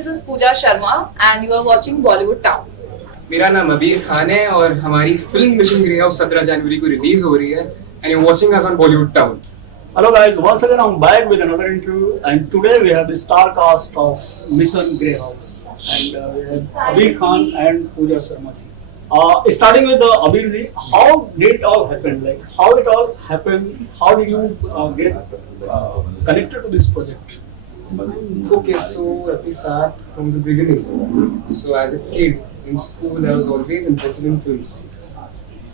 this is Pooja Sharma and you are watching Bollywood Town. मेरा नाम अबीर खान है और हमारी फिल्म मिशन ग्रे हाउस 17 जनवरी को रिलीज हो रही है and you're watching us on Bollywood Town. Hello guys, once again I'm back with another interview and today we have the star cast of Mission Grey House and we have Abir Khan and Pooja Sharma ji. Starting with Abir ji, how did it all happen? Like how it all happened? How did you get connected to this project? Okay, so let me start from the beginning. So as a kid in school, I was always interested in films.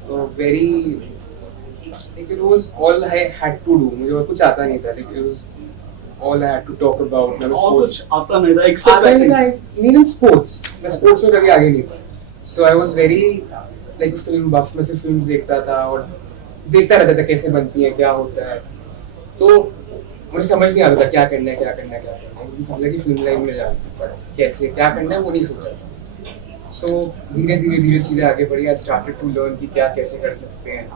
So like it was all I had to do. मुझे और कुछ आता नहीं था. Like it was all I had to talk about. मैं और sports कुछ आता नहीं था except आता नहीं था. I mean in sports. मैं sports में कभी आगे नहीं था. So I was very like film buff. मैं सिर्फ films देखता था और देखता रहता था कैसे बनती है, क्या होता है. तो मुझे समझ नहीं आता था क्या करना है. मुझे समझ लगा कि फिल्म लाइन में जाना है, कैसे क्या करना है वो नहीं सोचा. सो धीरे धीरे चीज़ें आगे बढ़ी. आई स्टार्टेड टू लर्न कि क्या कैसे कर सकते हैं.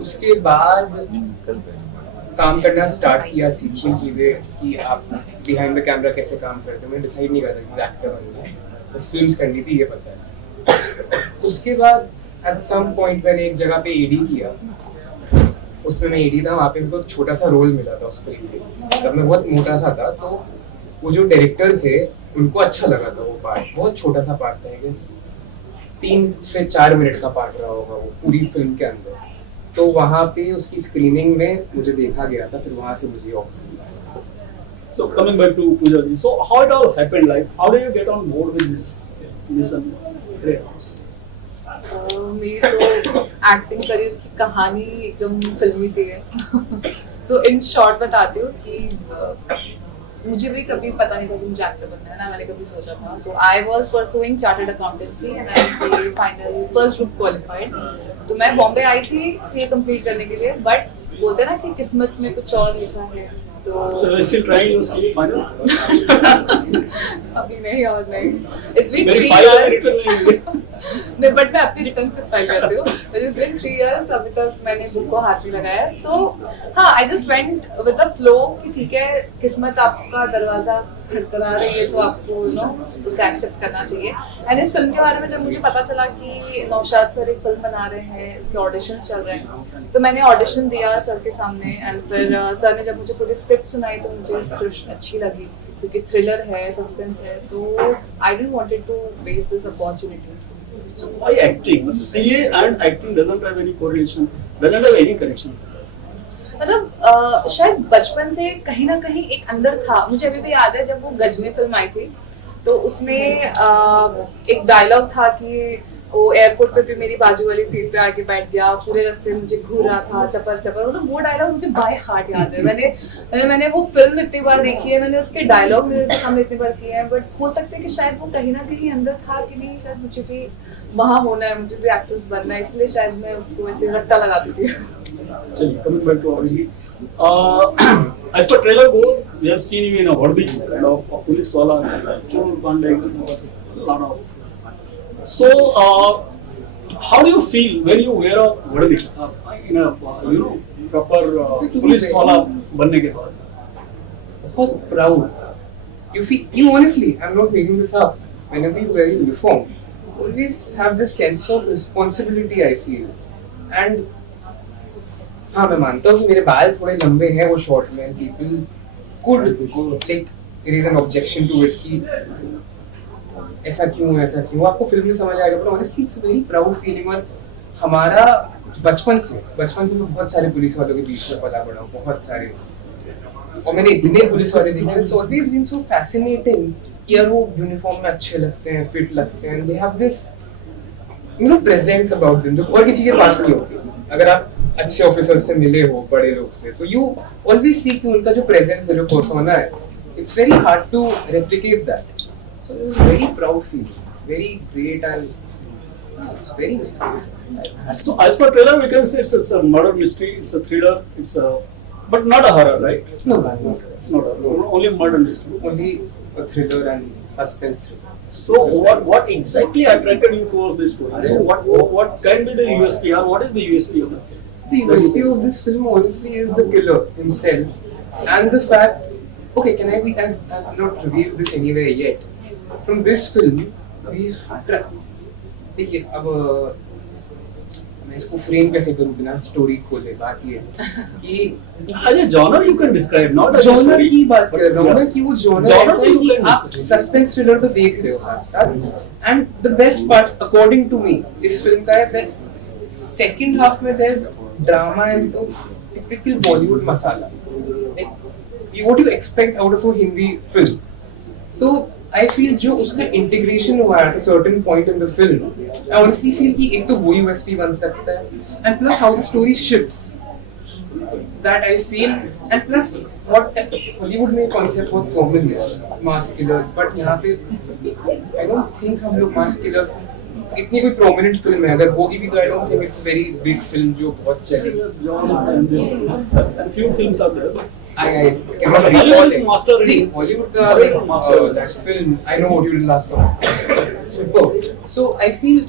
उसके बाद काम करना स्टार्ट किया, सीखी चीज़ें कि आप बिहाइंड द कैमरा कैसे काम करते हैं. मैंने डिसाइड नहीं करता कि मुझे एक्टर बनना है, बस फिल्म्स करनी थी, ये पता है. उसके बाद एट सम पॉइंट मैंने एक जगह पे एडी किया. उसमें मैं एडी था, वहाँ पे मेरे को छोटा सा रोल मिला था उस फिल्म में. तब मैं बहुत मोटा सा था, तो वो जो डायरेक्टर थे उनको अच्छा लगा था वो पार्ट. बहुत छोटा सा पार्ट था, आई 3 से 4 मिनट का पार्ट रहा होगा वो पूरी फिल्म के अंदर. तो वहाँ पे उसकी स्क्रीनिंग में मुझे देखा गया था, फिर वहाँ से मुझे ऑफर मिला. So coming back to Pooja ji, so how it all happened? Like how did you get on board with this Mission Grey House? मेरी तो एक्टिंग करियर की कहानी एकदम फिल्मी सी है. सो इन शॉर्ट बताती हूँ कि मुझे भी कभी पता नहीं था कि मुझे एक्टर बनना है ना. मैंने कभी सोचा था. So I was pursuing chartered accountancy and I say final first group qualified. तो मैं बॉम्बे आई थी सीए कंप्लीट करने के लिए, बट बोलते ना कि किस्मत में कुछ और लिखा है. तो So you're still trying your CA final? अभी नहीं और नहीं. It's been मेरी 3 फाइल years. रिटर्न नहीं नहीं, बट मैं अपनी रिटर्न खुद फाइल करती हूँ. But it's been 3 years, अभी तक मैंने बुक को हाथ नहीं लगाया. So हाँ, I just went with the flow कि ठीक है, किस्मत आपका दरवाजा खटखटा रही है तो आपको उसे एक्सेप्ट करना चाहिए. एंड इस फिल्म के बारे में जब मुझे पता चला कि नौशाद सर एक फिल्म बना रहे हैं, इसके ऑडिशंस चल रहे हैं, तो मैंने ऑडिशन दिया सर के सामने. एंड फिर सर ने जब मुझे पूरी स्क्रिप्ट सुनाई तो मुझे स्क्रिप्ट अच्छी लगी क्योंकि थ्रिलर है, सस्पेंस है. तो I didn't wanted to waste this opportunity. So why acting? CA and acting doesn't have any correlation, doesn't have any connection. मतलब शायद बचपन से कहीं ना कहीं एक अंदर था. मुझे अभी भी याद है जब वो गजनी फिल्म आई थी तो उसमें एक डायलॉग था कि वो एयरपोर्ट पे भी मेरी बाजू वाली सीट पे आके बैठ गया, पूरे रास्ते मुझे घूर रहा था चपर चपर. मतलब वो डायलॉग मुझे बाय हार्ट याद है. मैंने वो फिल्म इतनी बार देखी है, मैंने उसके डायलॉग मेरे सामने इतनी बार किए हैं. बट हो सकता है कि शायद वो कहीं ना कहीं अंदर था कि नहीं, शायद मुझे भी वहाँ होना है, मुझे भी एक्ट्रेस बनना है, इसलिए शायद मैं उसको ऐसे रट्टा लगाती थी. चलिए, coming back to Abhijit, as per trailer goes, we have seen you in a Vardi kind of a police wala, chor pandai, lot of. So, how do you feel when you wear a Vardi in a proper police wala बनने के बाद? बहुत proud. You honestly, I'm not making this up. Whenever you wear uniform, always have this sense of responsibility, I feel. And हाँ, मैं मानता हूँ कि मेरे बाल थोड़े लंबे हैं वो शॉर्ट में. People could like raise an objection to it कि ऐसा क्यों. आपको फिल्म में समझ आएगा. But honestly it's a very proud feeling. और हमारा बचपन से मैं बहुत सारे पुलिस वालों के बीच में पला पड़ा हूँ, बहुत सारे. और मैंने इतने पुलिस वाले देखे. It's always been so fascinating. यार वो यूनिफॉर्म में अच्छे लगते हैं, फिट लगते हैं. They have this presence about them जो और किसी के पास नहीं होती. अगर आप अच्छे ऑफिसर्स से मिले हो, बड़े लोग से, तो यू ऑलवेज सी कि उनका जो प्रेजेंस है, जो पर्सोना है, it's very hard to replicate that. So it was very proud feeling, very great and it's very nice. So as per trailer we can say it's a murder mystery, it's a thriller, it's a but not a horror, right? No, It's not a only murder mystery. only a thriller and suspense thriller. So what exactly attracted you towards this story? So what can be the USP or what is the USP of the film? The USP of this film honestly is the killer himself and the fact okay, can I be? I've not revealed this anywhere yet. From this film, देखिए अब मैं इसको frame कैसे करूँ बिना story खोले, बात ये कि As a genre you can describe, not as a genre story. की बात कर रहा हूँ ना कि वो जॉनर Genre ऐसा है तो कि you can आप describe. सस्पेंस थ्रिलर तो देख रहे हो साथ साथ, and the best part according to me इस फिल्म का है दैट सेकंड हाफ में देयर इज ड्रामा एंड तो typical Bollywood masala, like what you expect out of a Hindi film. तो आई फील जो उसका इंटीग्रेशन हुआ at a certain point in the film, I honestly feel कि एक तो वो यूएसपी बन सकता है, and plus how the story shifts, that I feel, and plus what Hollywood में concept बहुत common है mass killers, but यहाँ पे I don't think हम लोग mass killers इतनी कोई prominent film है, अगर होगी भी तो I don't think it's a very big film जो बहुत चली. Genre and this few films are there. I cannot Hollywood recall is it. master in- ji, Hollywood का Hollywood is master. that film I Know What You Did Last Summer, superb. So I feel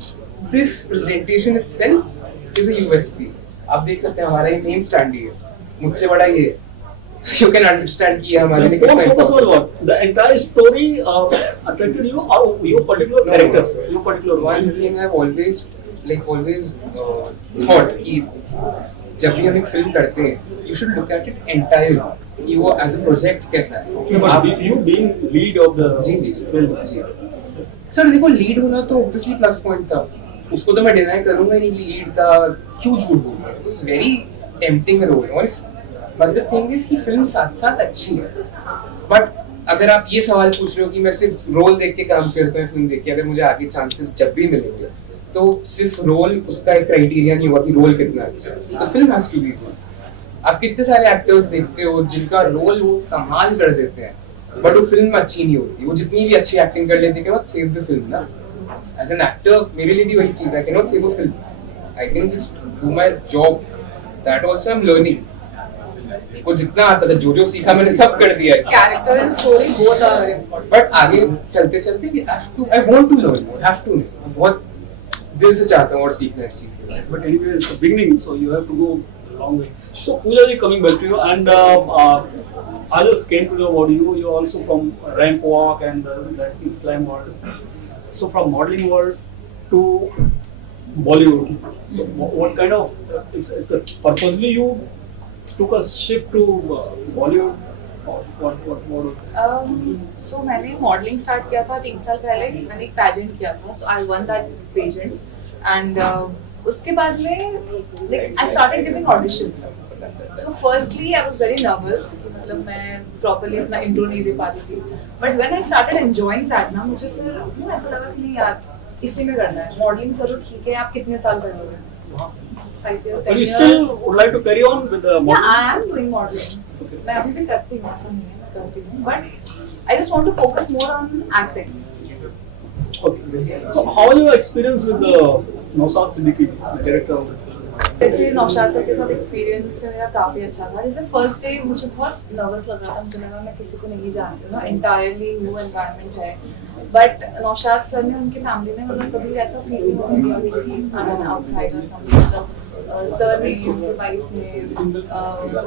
this presentation itself is a USP. आप देख सकते हैं हमारा ये main stand ही है, मुझसे बड़ा ये है. So you can understand कि ये So हमारे लिए your कितना focus was important what? The entire story attracted you, or your particular characters, your particular one one. thing I've always thought कि जब भी हम एक फिल्म करते हैं you should look at it entirely कि वो as a project कैसा है. But you being lead of the जी जी film. जी. सर देखो लीड होना तो ऑब्वियसली प्लस पॉइंट था, उसको तो मैं डिनाई करूंगा ही नहीं कि लीड था, क्यों झूठ बोलूंगा. It was very tempting role, और बट द थिंग इज कि फिल्म साथ साथ अच्छी है. बट अगर आप ये सवाल पूछ रहे हो कि मैं सिर्फ रोल देख के काम करता हूँ फिल्म देख के, अगर मुझे आगे चांसेस जब भी मिलेंगे तो सिर्फ रोल उसका एक क्राइटेरिया नहीं होगा कि रोल कितना अच्छा है. तो film has to be good. आप कितने सारे एक्टर्स देखते हो जिनका रोल वो कमाल कर देते हैं, बट वो फिल्म अच्छी नहीं होती. वो जितनी भी अच्छी एक्टिंग कर लेते हैं वो सेव द फिल्म ना. एज एन एक्टर मेरे लिए भी वही चीज है, I can not save a film, I can just do my job. That also I am learning. वो जितना आता था, जो जो सीखा मैंने सब कर दिया है. Character and story both are very important. But आगे चलते चलते we have to, I want to learn more, have to. बहुत दिल से चाहता हूँ और सीखना इस चीज के बारे में. But anyway, it's the beginning, so you have to go a long way. So Pooja ji, coming back to you, and I just came to know about you. You're also from Rank Walk and that climb world. So from modeling world to Bollywood. So what kind of it's a purposely you took a shift to Bollywood? Or what was it? So मैंने modelling start किया था 3 साल पहले. मैंने एक pageant किया था, so I won that pageant, and उसके बाद में like I started giving auditions. So firstly I was very nervous कि मतलब मैं प्रॉपर्ली अपना इंट्रो नहीं दे पाती थी. But when I started enjoying that ना, मुझे फिर ऐसा लगा कि नहीं यार इसी में करना है. मॉडलिंग चलो ठीक है, आप कितने साल कर लोगे, 5 years, 10 But you years. still would like to carry on with the Yeah, modeling? I am doing modeling. मैं अभी भी करती हूँ, ऐसा नहीं है मैं करती हूँ, but I just want to focus more on acting. Okay. So how are your experience with the Nausad Siddiqui, the character of the film? वैसे नौशाद सर के साथ एक्सपीरियंस में मेरा काफी अच्छा था. जैसे फर्स्ट डे मुझे बहुत नर्वस लग रहा था, मुझे लगा मैं किसी को नहीं जानती हूँ ना, एंटायरली न्यू एनवायरनमेंट है. बट नौशाद सर ने, उनकी फैमिली ने मतलब कभी ऐसा फील नहीं किया कि I am an outsider something. मतलब सर ने, उनकी वाइफ ने,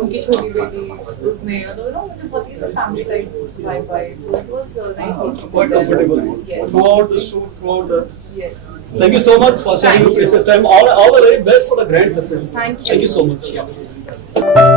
उनकी छोटी बेटी उसने, मतलब ना मुझे बहुत ही फैमिली टाइप वाइब आई. So it was nice. Quite comfortable. Yes. Throughout the shoot, throughout the. Yes. Thank you so much for sharing Thank your you. precious time. All the very best for the grand success. Thank you. Thank you so much.